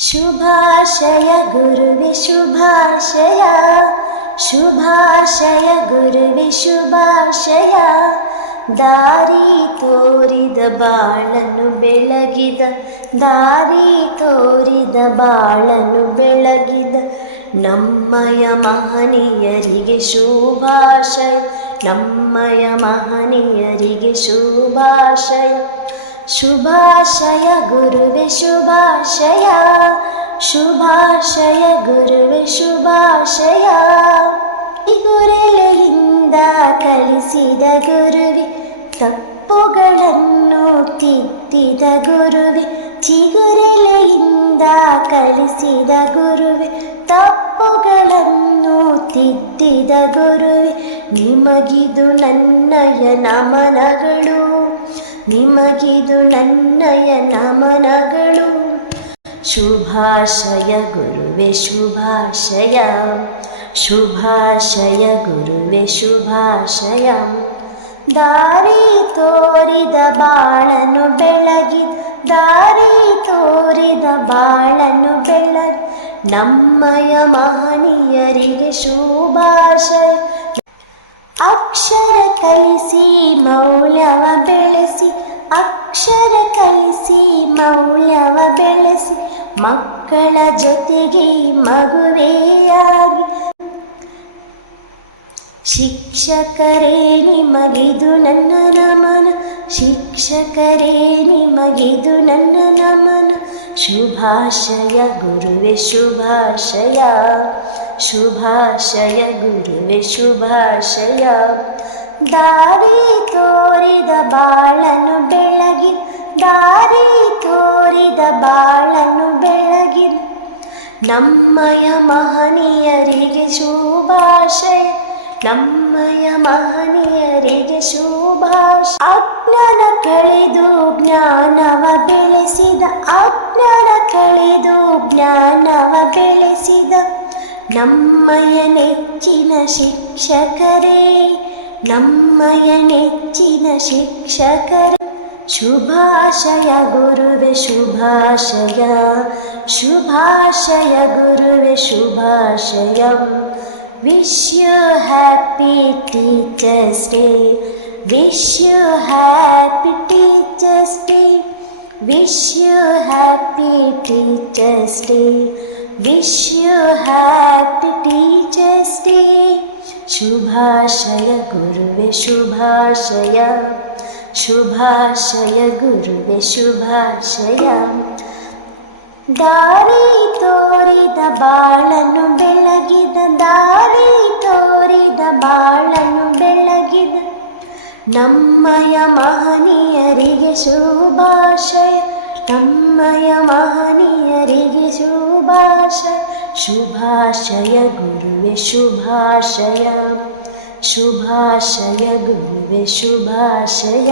ಶುಭಾಶಯ ಗುರುವೆ ಶುಭಾಶಯ, ಶುಭಾಶಯ ಗುರುವೆ ಶುಭಾಶಯ. ದಾರಿ ತೋರಿದ ಬಾಳನ್ನು ಬೆಳಗಿದ, ದಾರಿ ತೋರಿದ ಬಾಳನ್ನು ಬೆಳಗಿದ ನಮ್ಮಯ ಮಹನೀಯರಿಗೆ ಶುಭಾಶಯ, ನಮ್ಮಯ ಮಹನೀಯರಿಗೆ ಶುಭಾಶಯ. ಶುಭಾಶಯ ಗುರುವೆ ಶುಭಾಶಯ, ಶುಭಾಶಯ ಗುರುವೆ ಶುಭಾಶಯ. ಚಿಗುರೆಲೆಯಿಂದ ಕಲಿಸಿದ ಗುರುವೆ, ತಪ್ಪುಗಳನ್ನು ತಿದ್ದಿದ ಗುರುವೆ. ಚಿಗುರೆಲೆಯಿಂದ ಕಲಿಸಿದ ಗುರುವೆ, ತಪ್ಪುಗಳನ್ನು ತಿದ್ದಿದ ಗುರುವೆ. ನಿಮಗಿದು ನನ್ನಯ ನಮನಗಳು, ನಿಮಗಿದು ನನ್ನಯ ನಮನಗಳು. ಶುಭಾಶಯ ಗುರುವೆ ಶುಭಾಶಯ, ಶುಭಾಶಯ ಗುರುವೆ ಶುಭಾಶಯ. ದಾರಿ ತೋರಿದ ಬಾಳನ್ನು ಬೆಳಗಿದ, ದಾರಿ ತೋರಿದ ಬಾಳನ್ನು ಬೆಳಗಿ ನಮ್ಮಯ ಮಹನೀಯರಿಗೆ ಶುಭಾಶಯ. ಅಕ್ಷರ ಕಲಿಸಿ ಮೌಲ್ಯವ ಬೆಳೆಸಿ, ಅಕ್ಷರ ಕಲಿಸಿ ಮೌಲ್ಯವ ಬೆಳೆಸಿ ಮಕ್ಕಳ ಜೊತೆಗೆ ಮಗುವೆಯಾಗಿ. ಶಿಕ್ಷಕರೇ ನಿಮಗಿದು ನನ್ನ ನಮನ, ಶಿಕ್ಷಕರೇ ನಿಮಗಿದು ನನ್ನ ನಮನ. ಶುಭಾಶಯ ಗುರುವೆ ಶುಭಾಶಯ, ಶುಭಾಶಯ ಗುರುವೆ ಶುಭಾಶಯ. ದಾರಿ ತೋರಿದ ಬಾಳನ್ನು ಬೆಳಗಿ, ದಾರಿ ತೋರಿದ ಬಾಳನ್ನು ಬೆಳಗಿದ ನಮ್ಮಯ ಮಹನೀಯರಿಗೆ ಶುಭಾಶಯ, ನಮ್ಮಯ ಮಹನೀಯರಿಗೆ ಶುಭಾಶಯ. ಅಜ್ಞಾನ ಕಳೆದು ಜ್ಞಾನವ ಬೆಳೆಸಿದ, ಅಜ್ಞಾನ ಕಳೆದು ಜ್ಞಾನವ ಬೆಳೆಸಿದ ನಮ್ಮಯ ನೆಚ್ಚಿನ ಶಿಕ್ಷಕರೇ, ನಮ್ಮಯ ನೆಚ್ಚಿನ ಶಿಕ್ಷಕರೇ. ಶುಭಾಶಯ ಗುರುವೆ ಶುಭಾಶಯ, ಶುಭಾಶಯ ಗುರುವೆ ಶುಭಾಶಯ. Wish you happy Teachers Day, wish you happy Teachers Day, wish you happy Teachers Day, wish you happy Teachers Day. ಶುಭಾಶಯ ಗುರುವೆ ಶುಭಾಶಯ, ಶುಭಾಶಯ ಗುರುವೆ ಶುಭಾಶಯ. ದಾರಿ ತೋರಿದ ಬಾಳನ್ನು ಬೆಳಗಿದ, ದಾರಿ ತೋರಿದ ಬಾಳನ್ನು ಬೆಳಗಿದ ನಮ್ಮಯ ಮಹನೀಯರಿಗೆ ಶುಭಾಶಯ, ನಮ್ಮಯ ಮಹನೀಯರಿಗೆ ಶುಭಾಶಯ. ಶುಭಾಶಯ ಗುರುವೆ ಶುಭಾಶಯ, ಶುಭಾಶಯ ಗುರುವೆ ಶುಭಾಶಯ.